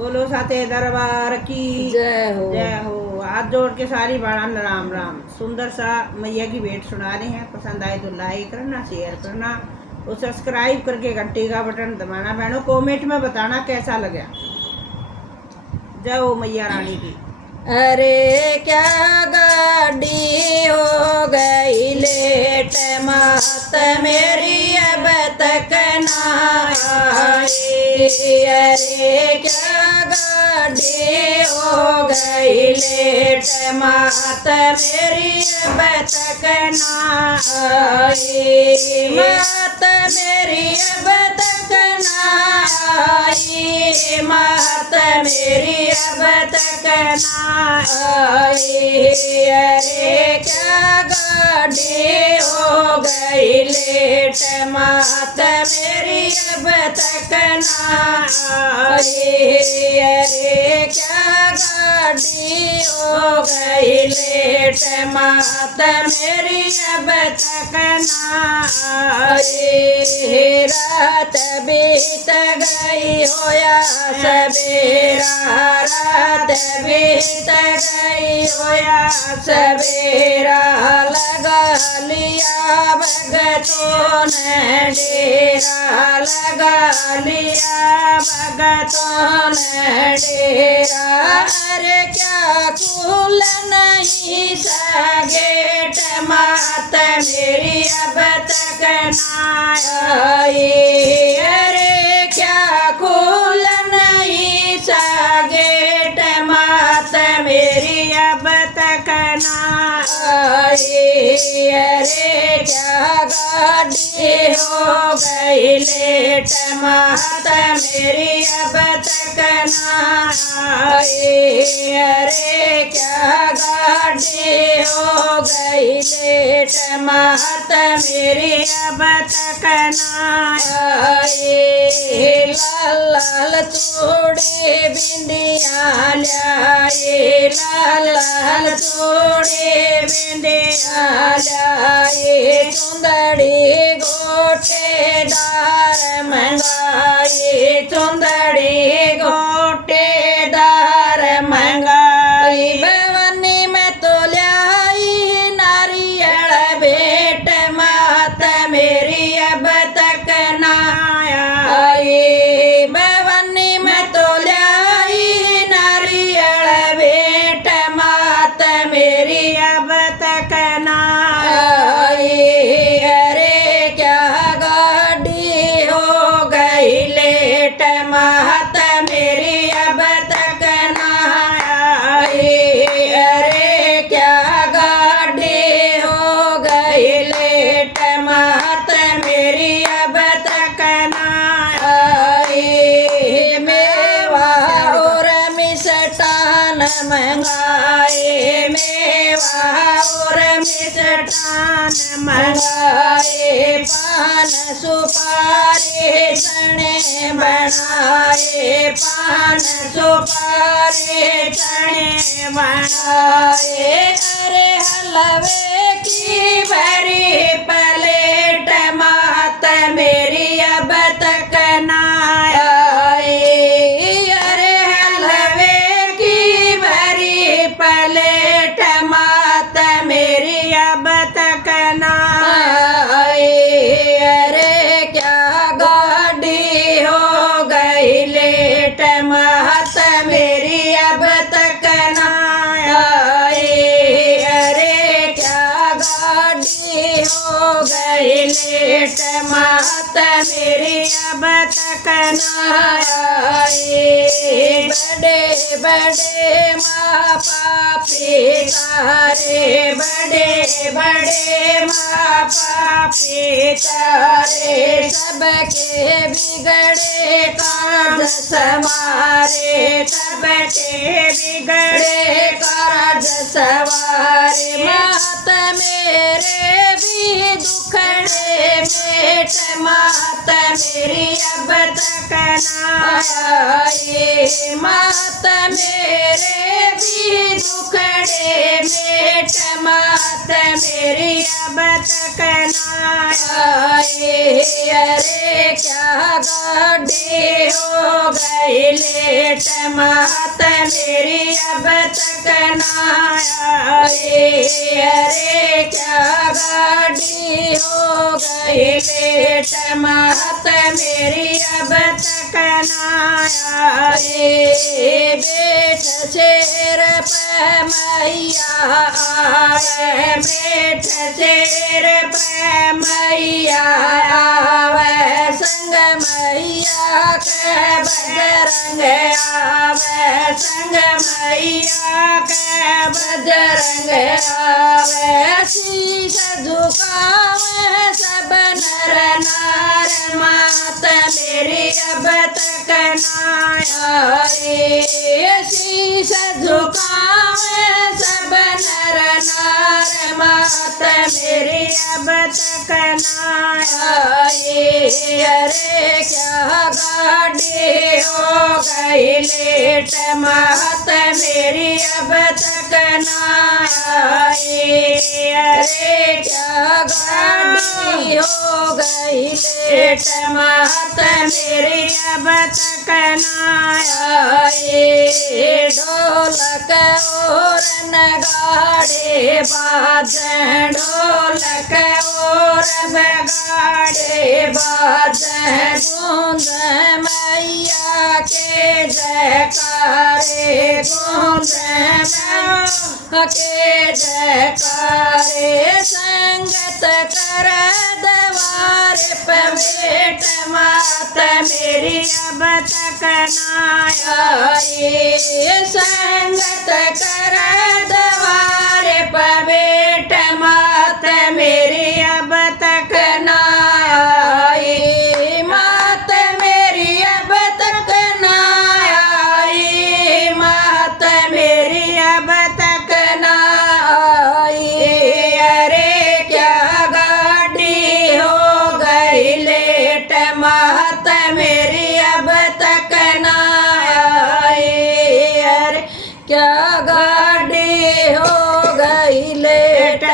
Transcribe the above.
बोलो साथे दरबार की जय हो। जय हो। हाथ जोड़ के सारी बाणान राम राम। सुंदर सा मैया की भेंट सुना रहे हैं। पसंद आए तो लाइक करना, शेयर करना और सब्सक्राइब करके घंटी का बटन दबाना। बहनों कमेंट में बताना कैसा लगा। जय हो मैया रानी की। अरे क्या गाड़ी हो गई लेट, मात मेरी अब तक ना आई। अरे क्या गाड़ी हो गई लेट, मात मेरी अब तक ना आई। मात मेरी अब तक ना आई। मात मेरी अब तक ना आई। अरे क्या गाड़ी हो गई लेट, मात मेरी अब तक ना आई। अरे क्या गाड़ी हो गई लेट, मात मेरी अब तक ना आई। रात बीत गई होया सवेरा, रात बीत गई होया सवेरा। लगा लिया भगतों ने डेरा, लगा लिया भगतों ने डेरा। अरे क्या खुल नहीं सा गेट, मात मेरी अब तक ना आई। अरे क्या खुल नहीं सा गेट, मात मेरी अब तक ना आई। अरे क्या गाड़ी हो गई लेट, मात मेरी अब तक ना आई। अरे क्या गाड़ी हो गई लेट, मात मेरी अब तक ना आई। लाल लाल चूड़ी बिंदिया लाई, लाल लाल चूड़ी बिंदिया लाई। चुंदड़ी गोटेदार मंगाई, चुंदड़ी गोटेदार मंगाई। भवानी में तो लाई नारियल भेंट, मात मेरी अब तक ना आई। भवानी में तो लाई नारियल भेंट, मात मेरी अब तक ना आई। अरे क्या गाड़ी हो गई लेट, मात मेरी अब तक ना आई। अरे क्या गाड़ी हो गई लेट, मात मेरी अब तक ना आई। मेवा और मिष्ठान मंगाए, मेवा और मिष्ठान मंगाए। पान सुपारी चने बनाए, पान सुपारी चने बनाए। अरे हलवे की भरी प्लेट, मात मेरी अब तक ना आई। अरे हलवे की भरी प्लेट, मात मेरी अब तक ना आई। अरे क्या गाड़ी हो गई लेट, मात मेरी अब तक ना आई। अरे क्या गाड़ी हो गई लेट, मात मेरी अब तक ना आई। बड़े बड़े माँ पापी तारे, बड़े बड़े माँ पापी तारे। सबके बिगड़े कार्य संवारे, सबके बिगड़े कार्य संवारे। मात मेरे भी दुखड़े मेट, मात मेरी अब तक ना आई। मात मेरे भी दुखड़े मेट, मात मेरी अब तक ना आई। अरे क्या गाड़ी हो गई गई लेट मात मेरी अब तक ना आई। अरे क्या गाड़ी हो गई लेट मात मेरी अब तक ना आई। बैठ शेर पे मैया आवे, बैठ शेर पे मैया आवे, संग मैया के बजरंग आवे, संग मैया के बजरंग आवे। शीश झुकावे सब नर नार मात मेरी अब तक ना आई। शीश झुकावे सब नर नार मात मेरी अब तक ना आई। अरे क्या गाड़ी हो गई लेट मात मेरी अब तक ना आई। अरे क्या गाड़ी हो गई लेट मात मेरी अब तक ना आई। ढोलक और नगाड़े बाजें, ढोलक और नगाड़े बाजें, गूंज मैया के जयकारे, गूंज मैया के जयकारे। संगत कर दवार पे बैठ मात मेरी अब तक ना आई। संगत कर दवार पे बैठ मात मेरी अब तक ना आई। मात मेरी अब तक ना आई, मात मेरी अब तक ना आई। अरे क्या गाड़ी हो गई लेट मात मेरी अब तक ना आई। अरे क्या गाड़ी हो गई लेट